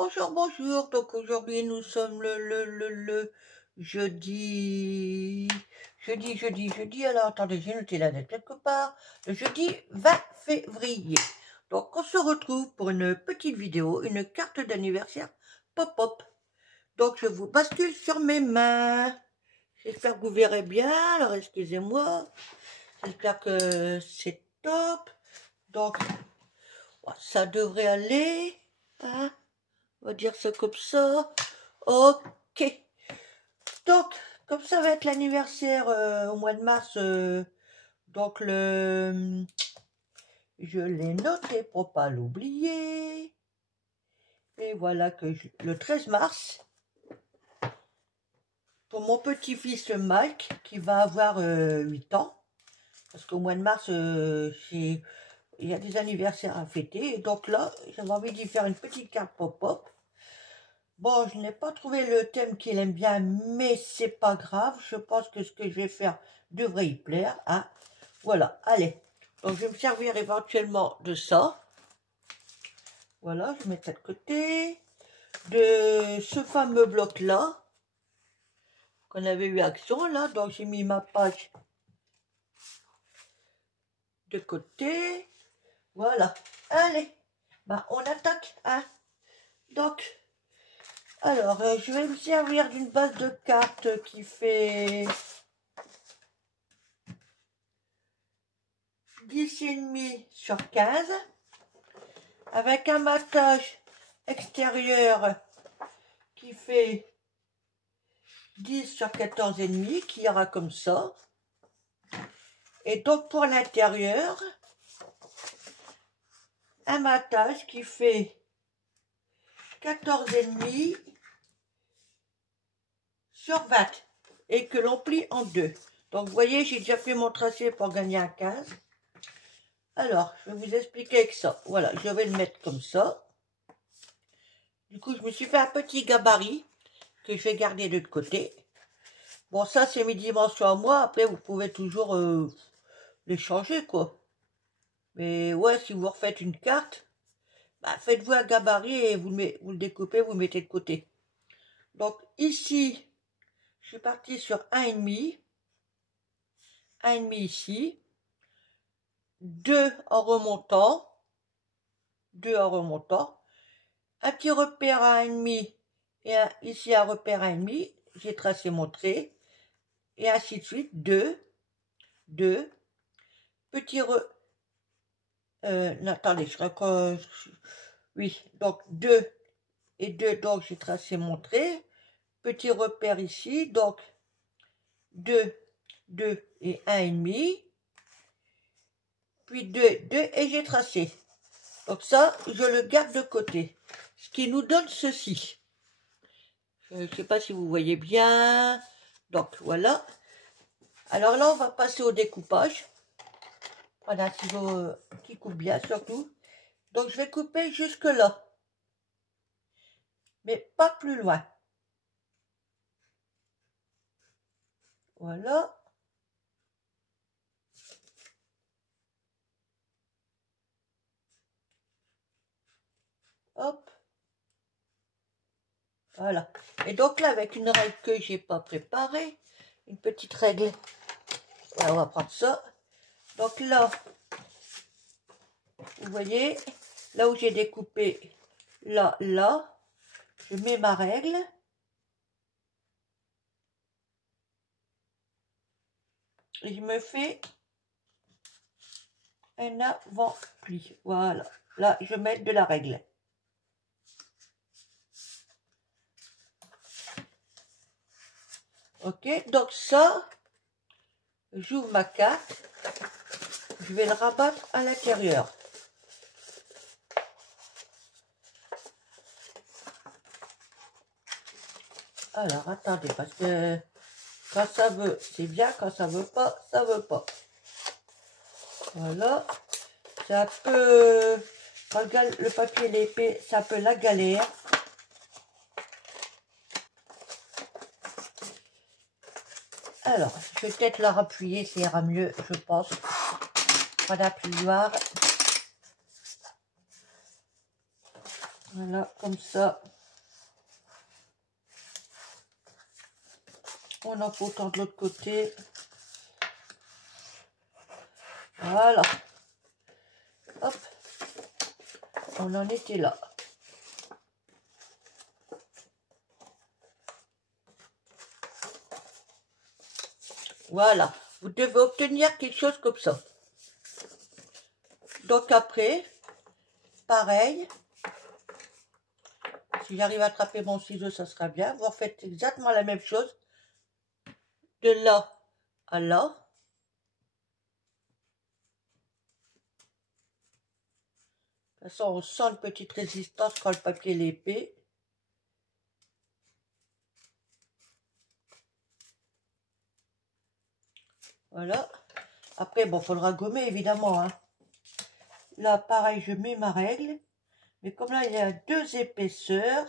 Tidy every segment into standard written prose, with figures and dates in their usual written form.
Bonjour, bonjour. Donc aujourd'hui nous sommes le jeudi. Alors attendez, j'ai noté la date quelque part. Le jeudi 20 février. Donc on se retrouve pour une petite vidéo, une carte d'anniversaire pop-up. Donc je vous bascule sur mes mains. J'espère que vous verrez bien. Alors excusez-moi. J'espère que c'est top. Donc ça devrait aller. Hein, on va dire ça comme ça. Ok. Donc, comme ça va être l'anniversaire au mois de mars, donc je l'ai noté pour pas l'oublier. Et voilà que le 13 mars, pour mon petit-fils Mike, qui va avoir 8 ans, parce qu'au mois de mars, il y a des anniversaires à fêter. Et donc là, j'avais envie d'y faire une petite carte pop-up. Bon, je n'ai pas trouvé le thème qu'il aime bien, mais c'est pas grave. Je pense que ce que je vais faire devrait y plaire. Hein. Voilà, allez. Donc, je vais me servir éventuellement de ça. Voilà, je mets ça de côté. De ce fameux bloc-là, qu'on avait eu action, là. Donc, j'ai mis ma page de côté. Voilà, allez. Ben, on attaque, hein. Donc... alors, je vais me servir d'une base de cartes qui fait 10,5 sur 15 avec un matage extérieur qui fait 10 sur 14,5 qui ira comme ça. Et donc pour l'intérieur, un matage qui fait 14,5 sur 20 et que l'on plie en deux. Donc vous voyez, j'ai déjà fait mon tracé pour gagner un 15. Alors, je vais vous expliquer avec ça. Voilà, je vais le mettre comme ça. Du coup, je me suis fait un petit gabarit que je vais garder de l'autre côté. Bon, ça, c'est mes dimensions à moi. Après, vous pouvez toujours les changer, quoi. Mais ouais, si vous refaites une carte, bah, faites-vous un gabarit et vous le découpez, vous le mettez de côté. Donc, ici, je suis parti sur 1,5. 1,5 ici. 2 en remontant. 2 en remontant. Un petit repère à 1,5 et ici un repère à 1,5. J'ai tracé mon trait. Et ainsi de suite. 2. 2. Petit non, attendez, je raccroche. Oui, donc 2 et 2, donc j'ai tracé mon trait. Petit repère ici, donc 2, 2 et 1,5. Puis 2, 2 et j'ai tracé. Donc ça, je le garde de côté. Ce qui nous donne ceci. Je ne sais pas si vous voyez bien. Donc voilà. Alors là, on va passer au découpage. Voilà, un ciseau qui coupe bien surtout. Donc je vais couper jusque là. Mais pas plus loin. Voilà. Hop. Voilà. Et donc là, avec une règle que j'ai pas préparée, une petite règle. Voilà, on va prendre ça. Donc là, vous voyez, là où j'ai découpé, là, je mets ma règle. Et je me fais un avant-pli. Voilà. Là, je mets de la règle. Ok, donc ça, j'ouvre ma carte. Je vais le rabattre à l'intérieur. Alors, attendez, parce que quand ça veut, c'est bien. Quand ça veut pas, ça veut pas. Voilà. C'est un peu... quand le papier est épais, c'est un peu la galère. Alors, je vais peut-être la rappuyer, ça ira mieux, je pense. Pas d'appuyoir. Voilà, comme ça. On en fait autant de l'autre côté. Voilà. Hop. On en était là. Voilà. Vous devez obtenir quelque chose comme ça. Donc après, pareil. Si j'arrive à attraper mon ciseau, ça sera bien. Vous refaites exactement la même chose. De là à là. De toute façon, on sent une petite résistance quand le papier est épais. Voilà. Après, bon, faudra gommer évidemment. Hein. Là, pareil, je mets ma règle. Mais comme là, il y a deux épaisseurs.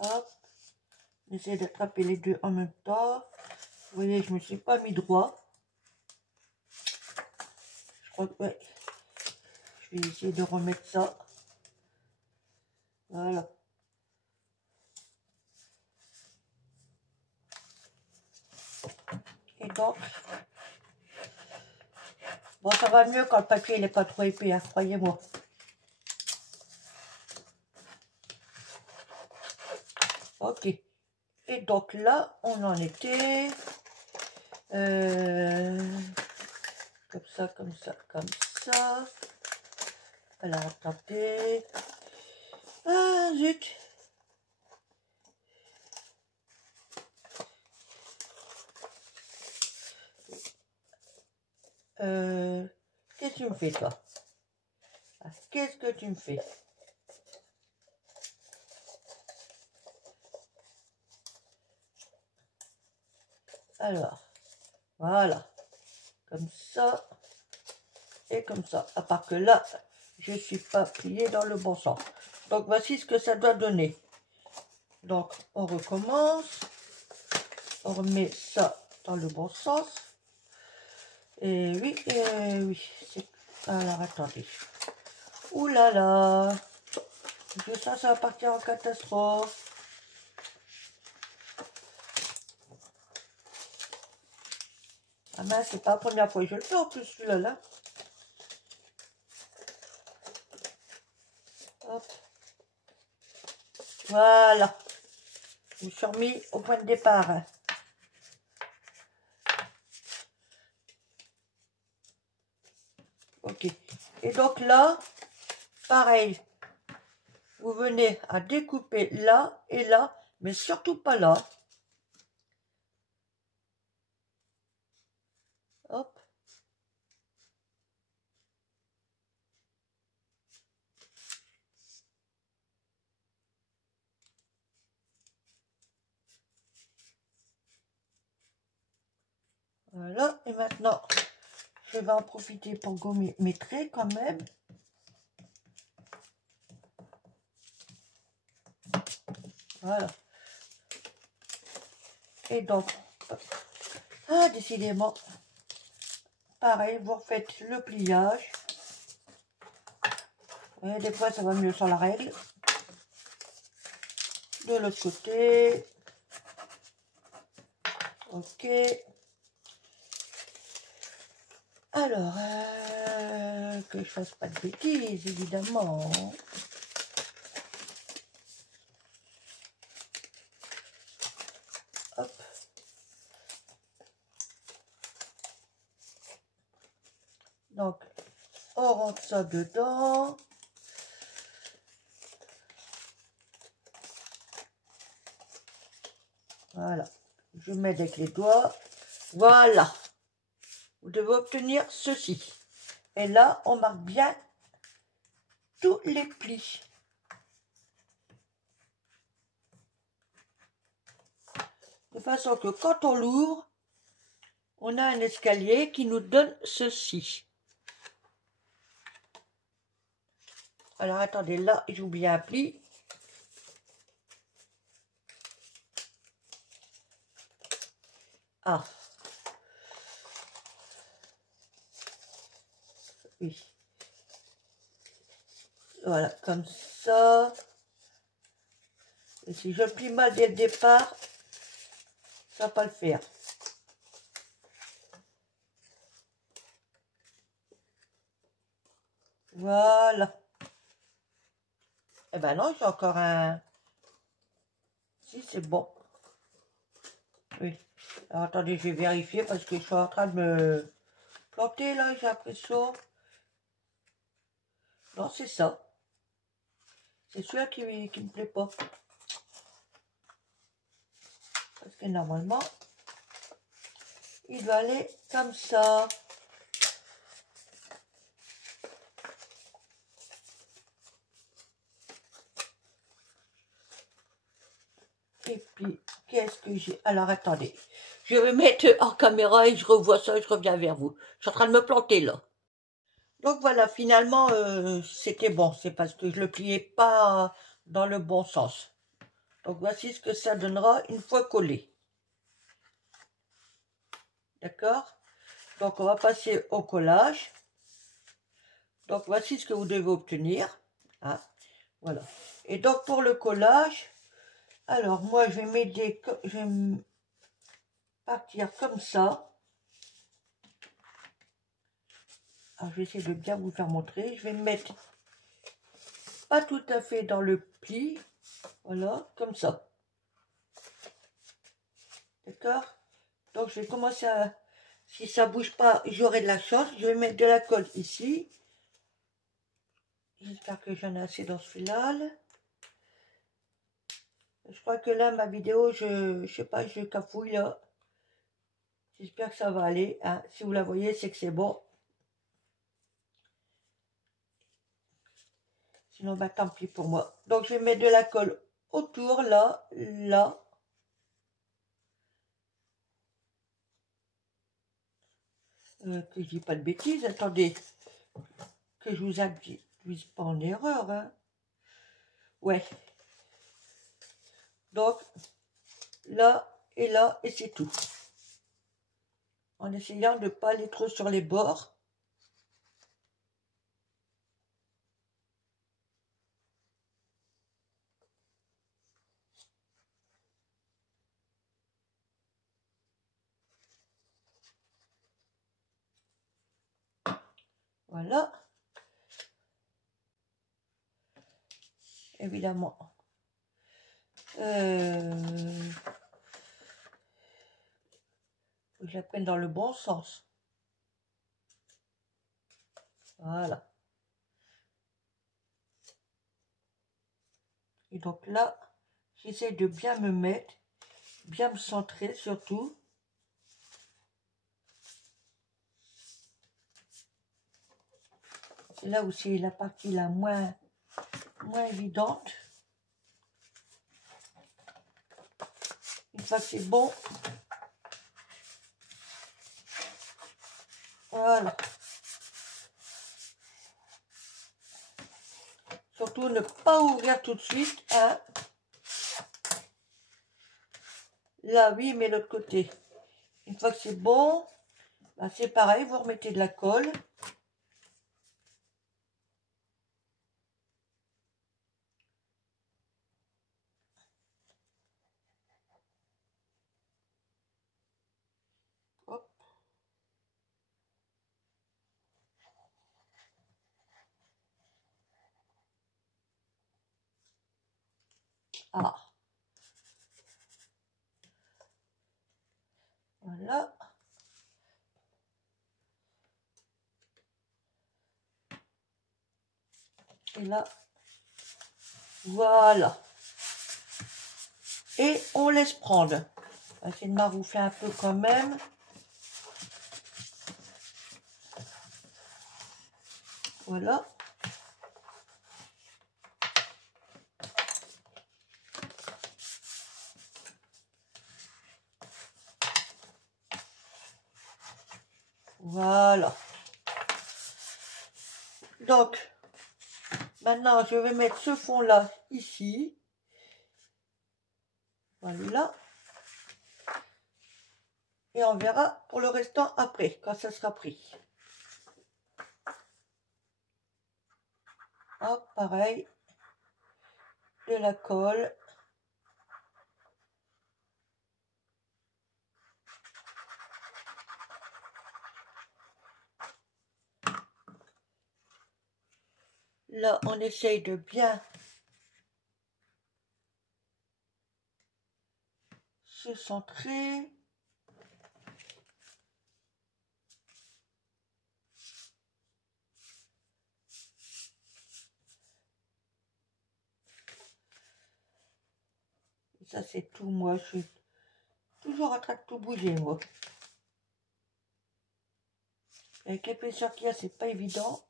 Hop. J'essaie d'attraper les deux en même temps. Vous voyez, je ne me suis pas mis droit. Je crois que, ouais. Je vais essayer de remettre ça. Voilà. Et donc, bon, ça va mieux quand le papier n'est pas trop épais, hein, croyez-moi. Ok. Et donc là, on en était. Comme ça, comme ça, comme ça. Alors, attendez. Ah, zut. Qu'est-ce que tu me fais, toi? Qu'est-ce que tu me fais? Alors, voilà. Comme ça. Et comme ça. À part que là, je ne suis pas plié dans le bon sens. Donc, voici ce que ça doit donner. Donc, on recommence. On remet ça dans le bon sens. Et oui, alors, attendez. Ouh là là. Ça va partir en catastrophe. Ah mince, c'est pas la première fois que je le fais en plus, celui-là. Là. Hop. Voilà. Je me suis remis au point de départ. Ok. Et donc là, pareil. Vous venez à découper là et là, mais surtout pas là. Hop. Voilà. Et maintenant, je vais en profiter pour gommer mes traits quand même. Voilà. Et donc, ah, décidément, pareil, vous refaites le pliage. Et des fois, ça va mieux sans la règle. De l'autre côté. Ok. Alors, que je fasse pas de bêtises, évidemment. Hop. Donc, on rentre ça dedans. Voilà. Je mets avec les doigts. Voilà. Vous devez obtenir ceci. Et là, on marque bien tous les plis. De façon que quand on l'ouvre, on a un escalier qui nous donne ceci. Alors, attendez, là, j'ai oublié un pli. Ah. Oui. Voilà, comme ça. Et si je plie mal dès le départ, ça va pas le faire. Voilà. Eh ben non, j'ai encore un... Si, c'est bon. Oui. Alors, attendez, je vais vérifier parce que je suis en train de me planter là, j'ai l'impression. Non, c'est ça. C'est celui-là qui me plaît pas. Parce que normalement, il va aller comme ça. Et puis, qu'est-ce que j'ai? Alors, attendez. Je vais mettre en caméra et je revois ça et je reviens vers vous. Je suis en train de me planter là. Donc voilà, finalement, c'était bon. C'est parce que je le pliais pas dans le bon sens. Donc voici ce que ça donnera une fois collé. D'accord? Donc on va passer au collage. Donc voici ce que vous devez obtenir. Hein, voilà. Et donc pour le collage, alors moi je vais m'aider, je vais partir comme ça. Alors je vais essayer de bien vous faire montrer. Je vais me mettre pas tout à fait dans le pli. Voilà, comme ça. D'accord? Donc je vais commencer à... Si ça bouge pas, j'aurai de la chance. Je vais mettre de la colle ici. J'espère que j'en ai assez dans ce filal. Je crois que là, ma vidéo, je sais pas, je cafouille là. J'espère que ça va aller. Hein. Si vous la voyez, c'est que c'est bon. Sinon, bah, tant pis pour moi. Donc, je vais mettre de la colle autour, là, là. Que je dis pas de bêtises. Attendez. Que je vous induise pas en erreur. Hein. Ouais. Donc, là, et c'est tout. En essayant de ne pas aller trop sur les bords. Voilà. Évidemment. Faut que je la prenne dans le bon sens. Voilà. Et donc là, j'essaie de bien me mettre, bien me centrer surtout. C'est là où c'est la partie la moins évidente. Une fois que c'est bon, voilà. Surtout ne pas ouvrir tout de suite. Hein. Là, oui, mais l'autre côté. Une fois que c'est bon, bah, c'est pareil, vous remettez de la colle. Hop. Ah. Voilà. Et là, voilà. Et on laisse prendre. On va essayer de maroufler un peu quand même. Voilà. Voilà. Donc, maintenant, je vais mettre ce fond-là ici. Voilà. Et on verra pour le restant après, quand ça sera pris. Hop, pareil, de la colle. Là, on essaye de bien se centrer. Et ça, c'est tout, moi, je suis toujours en train de tout bouger, moi. Avec l'épaisseur qu'il y a, c'est pas évident.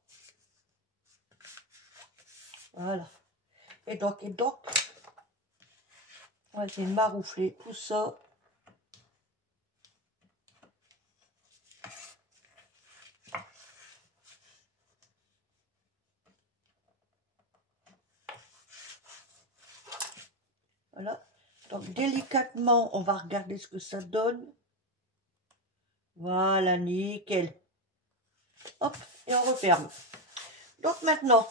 Voilà. Et donc, on va essayer de maroufler tout ça. Voilà. Donc, délicatement, on va regarder ce que ça donne. Voilà, nickel. Hop, et on referme. Donc, maintenant,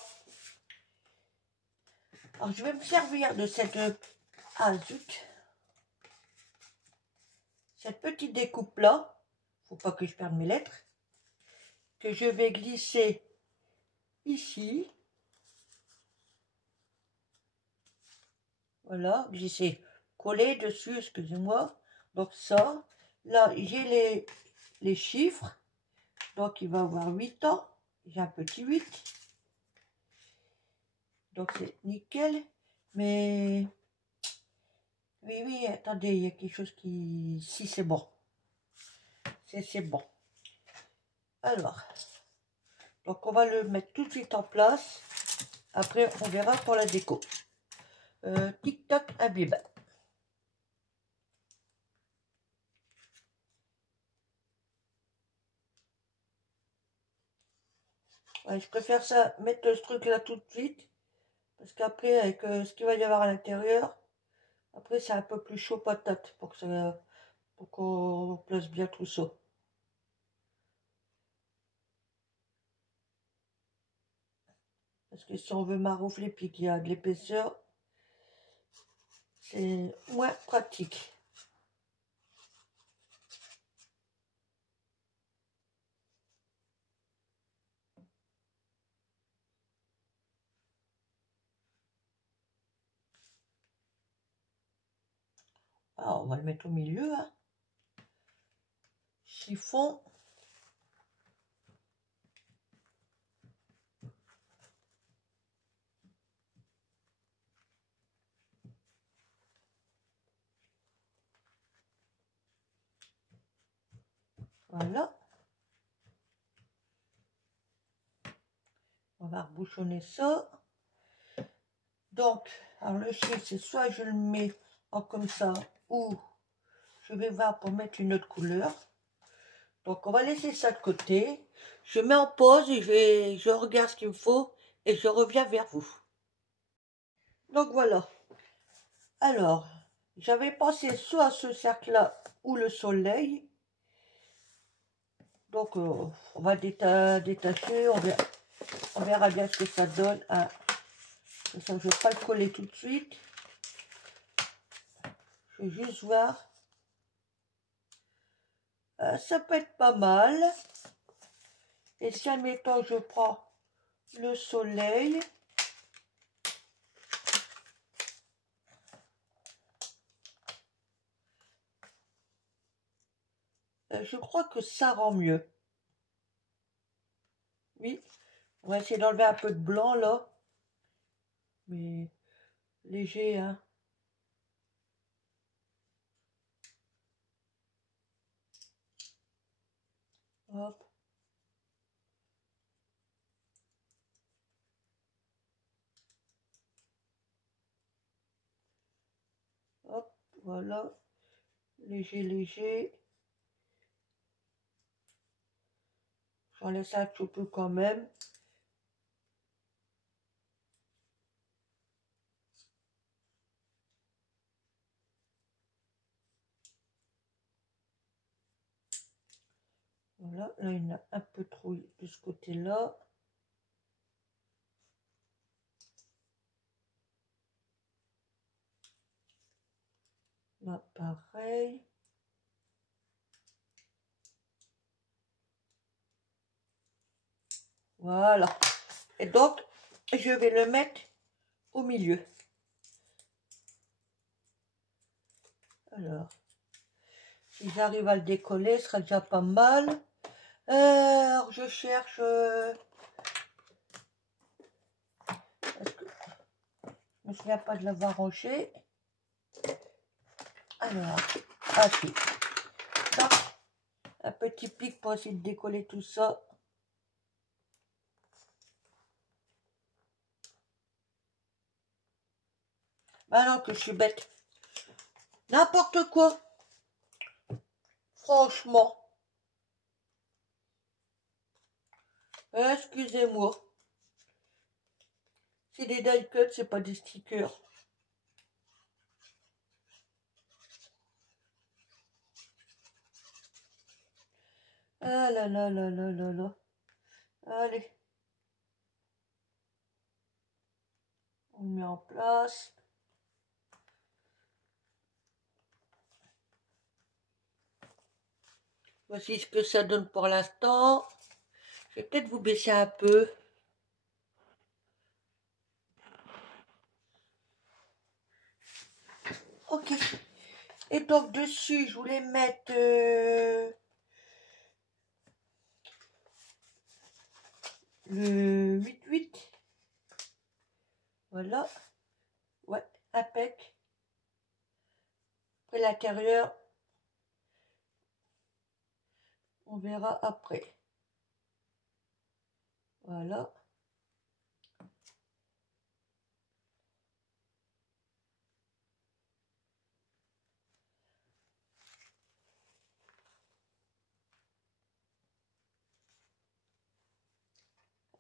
alors, je vais me servir de cette... Ah, zut. Cette petite découpe-là. Faut pas que je perde mes lettres. Que je vais glisser ici. Voilà, glisser, coller dessus, excusez-moi. Donc ça, là, j'ai les chiffres. Donc il va avoir 8 ans. J'ai un petit 8. Donc c'est nickel. Mais, oui, attendez, il y a quelque chose qui... Si, c'est bon. C'est bon. Alors, donc on va le mettre tout de suite en place. Après, on verra pour la déco. Tic-tac, Habib. Ouais, je préfère ça, mettre ce truc là tout de suite. Parce qu'après, avec ce qu'il va y avoir à l'intérieur, après c'est un peu plus chaud patate pour qu'on place bien tout ça. Parce que si on veut maroufler puis qu'il y a de l'épaisseur, c'est moins pratique. Alors, on va le mettre au milieu, hein. Chiffon. Voilà. On va rebouchonner ça. Donc, alors le chiffre, c'est soit je le mets en comme ça, ou je vais voir pour mettre une autre couleur. Donc, on va laisser ça de côté. Je mets en pause et je regarde ce qu'il me faut et je reviens vers vous. Donc, voilà. Alors, j'avais pensé soit à ce cercle-là ou le soleil. Donc, on va détacher, on verra bien ce que ça donne. Ah, ça, je ne vais pas le coller tout de suite. Je vais juste voir. Ça peut être pas mal. Et si, admettons, je prends le soleil. Je crois que ça rend mieux. Oui. On va essayer d'enlever un peu de blanc, là. Mais léger, hein. Hop. Hop, voilà. Léger, léger. J'en laisse un tout peu quand même. Voilà, là il y en a un peu trop de ce côté-là. Là, pareil. Voilà. Et donc, je vais le mettre au milieu. Alors, si j'arrive à le décoller, ce sera déjà pas mal. Alors, je cherche... parce que je me souviens pas de l'avoir rangé. Alors, ah si. Donc, un petit pic pour essayer de décoller tout ça. Ah non, que je suis bête. N'importe quoi. Franchement. Excusez-moi. C'est des die cuts, c'est pas des stickers. Ah là là là là là là. Allez. On met en place. Voici ce que ça donne pour l'instant. Je vais peut-être vous baisser un peu. Ok. Et donc dessus, je voulais mettre le 8-8. Voilà. Ouais, impec. Après l'intérieur, on verra après. Voilà.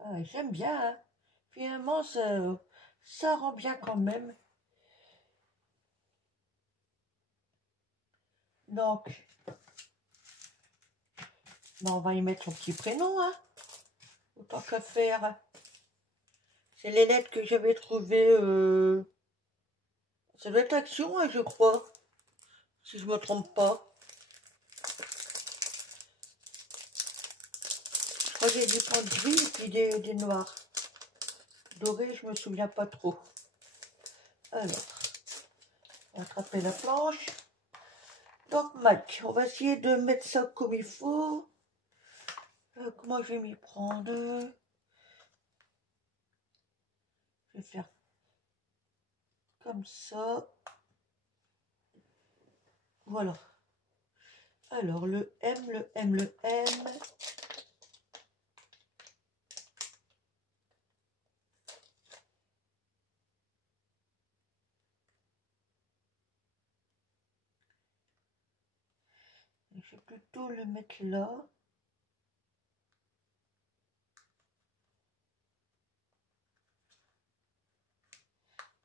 Ah, j'aime bien, hein. Finalement, ça rend bien quand même. Donc, ben, on va y mettre son petit prénom, hein. Autant qu'à faire. C'est les lettres que j'avais trouvées. Ça doit être Action, hein, je crois. Si je me trompe pas. Je crois que j'ai du point de gris et puis des noirs. Doré, je me souviens pas trop. Alors, on va attraper la planche. Donc, Mac, on va essayer de mettre ça comme il faut. Comment je vais m'y prendre? Je vais faire comme ça. Voilà. Alors, le M, le M, le M. Je vais plutôt le mettre là.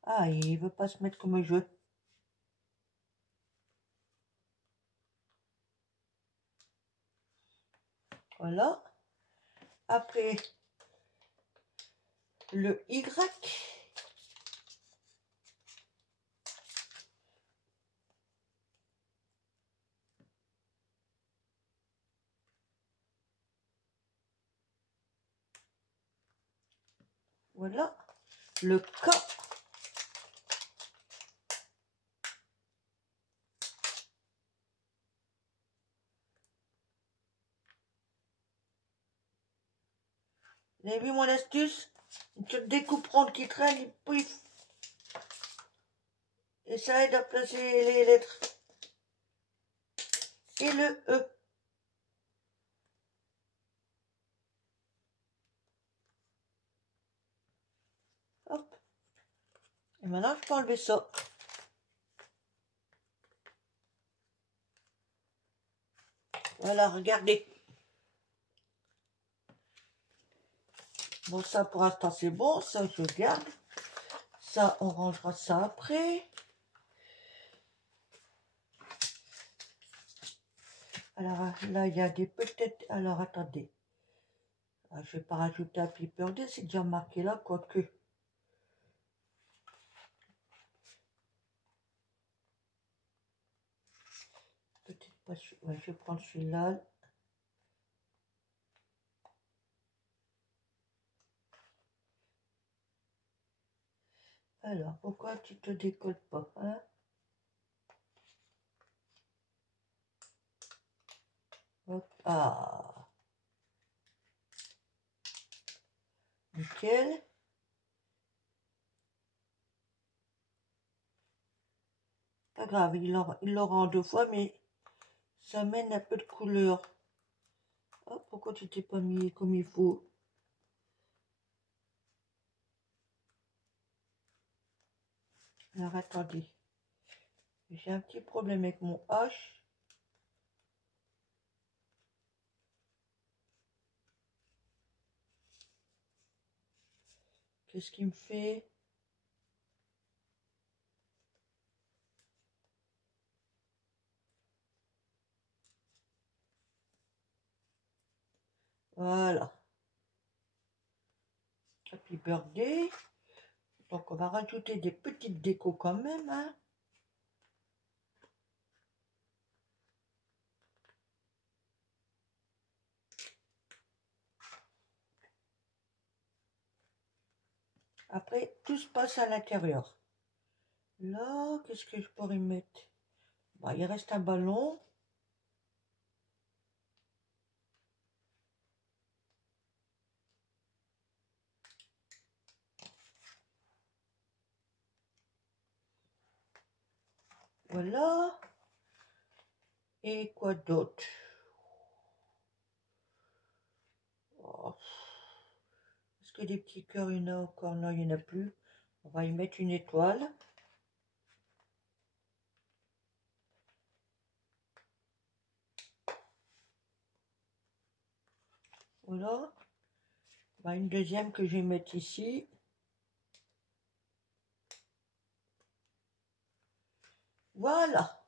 Ah, il veut pas se mettre comme je veux. Voilà. Après, le Y. Voilà. Le K. Vous avez vu mon astuce? Une petite découpe ronde qui traîne, et puis... Et ça aide à placer les lettres. Et le E. Hop. Et maintenant, je peux enlever ça. Voilà, regardez. Bon, ça, pour l'instant, c'est bon. Ça, je garde. Ça, on rangera ça après. Alors, là, il y a des peut-être... Alors, attendez. Ah, je vais pas rajouter un Piper D. C'est déjà marqué là, quoique. Ouais, je vais prendre celui-là. Alors, pourquoi tu te décolles pas, hein? Hop. Ah, nickel. Pas grave, il l'aura en 2 fois, mais ça mène un peu de couleur. Oh, pourquoi tu t'es pas mis comme il faut? Alors, attendez. J'ai un petit problème avec mon H. Qu'est-ce qu'il me fait? Voilà. Happy birthday. Donc, on va rajouter des petites décos quand même, hein. Après, tout se passe à l'intérieur. Là, qu'est-ce que je pourrais mettre? Bon, il reste un ballon. Voilà. Et quoi d'autre? Oh. Est-ce que des petits cœurs, il y en a encore? Non, il n'y en a plus. On va y mettre une étoile. Voilà. Bah, une deuxième que je vais mettre ici. Voilà.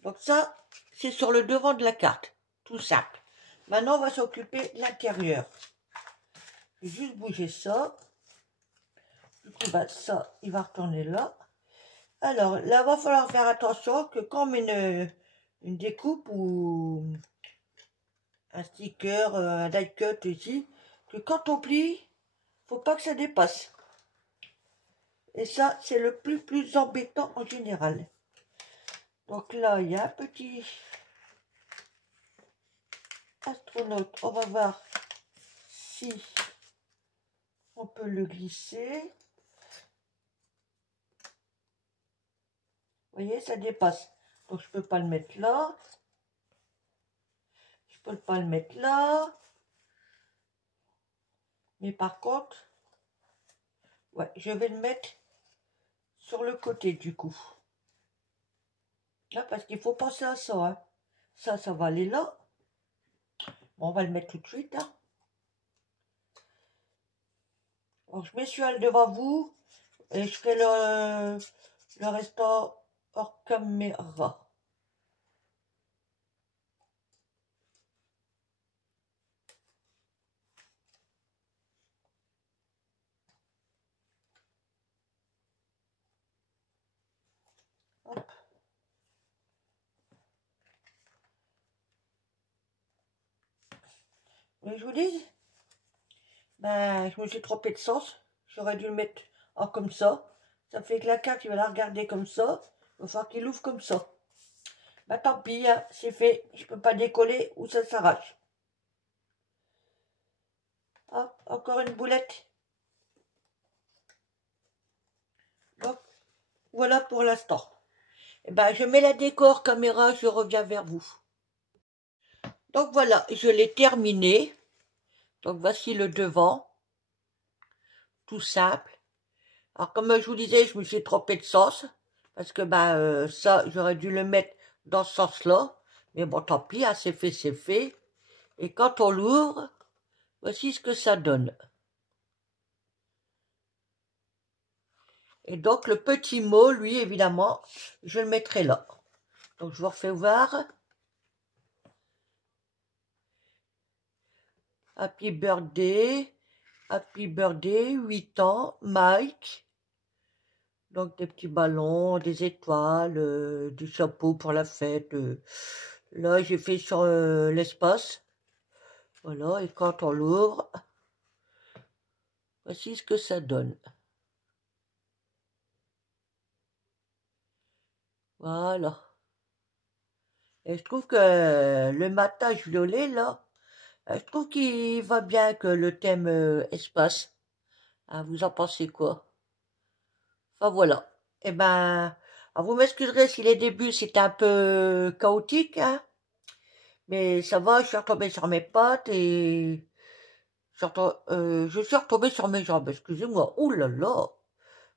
Donc ça, c'est sur le devant de la carte. Tout simple. Maintenant, on va s'occuper de l'intérieur. Je vais juste bouger ça. Du coup, bah, ça, il va retourner là. Alors, là, il va falloir faire attention que quand on met une découpe ou un sticker, un die cut ici, que quand on plie, faut pas que ça dépasse. Et ça, c'est le plus embêtant en général. Donc là, il y a un petit astronaute. On va voir si on peut le glisser. Vous voyez, ça dépasse. Donc, je peux pas le mettre là. Je peux pas le mettre là. Mais par contre, ouais, je vais le mettre sur le côté du coup. Là, parce qu'il faut penser à ça. Hein. Ça va aller là. Bon, on va le mettre tout de suite. Hein. Donc, je mets celui-là devant vous. Et je ferai le restant hors caméra. Hop. Et je vous dis, ben, je me suis trompée de sens. J'aurais dû le mettre en comme ça. Ça fait que la carte, il va la regarder comme ça. Il va falloir qu'il ouvre comme ça. Ben, tant pis, hein, c'est fait. Je peux pas décoller ou ça s'arrache. Hop, encore une boulette. Donc, voilà pour l'instant. Et ben, je mets la décor caméra, je reviens vers vous. Donc voilà, je l'ai terminé. Donc voici le devant. Tout simple. Alors comme je vous disais, je me suis trompée de sens. Parce que ben, ça, j'aurais dû le mettre dans ce sens-là. Mais bon, tant pis, hein, c'est fait, c'est fait. Et quand on l'ouvre, voici ce que ça donne. Et donc le petit mot, lui, évidemment, je le mettrai là. Donc je vous refais voir. Happy birthday, 8 ans, Mike. Donc des petits ballons, des étoiles, du chapeau pour la fête, Là, j'ai fait sur l'espace. Voilà, et quand on l'ouvre, voici ce que ça donne. Voilà. Et je trouve que le matage violet, là, je trouve qu'il va bien que le thème espace. Ah, vous en pensez quoi? Enfin voilà. Eh ben, vous m'excuserez si les débuts c'était un peu chaotique, hein, mais ça va, je suis retombée sur mes pattes et je suis retombée sur mes jambes, excusez-moi. Ouh là là.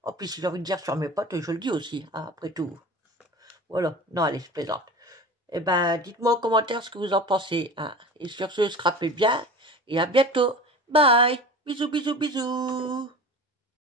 Oh, puis si j'ai envie de dire sur mes pattes, je le dis aussi, hein, après tout. Voilà. Non, allez, je plaisante. Eh ben, dites-moi en commentaire ce que vous en pensez, hein. Et sur ce, scrapez bien et à bientôt. Bye. Bisous, bisous, bisous.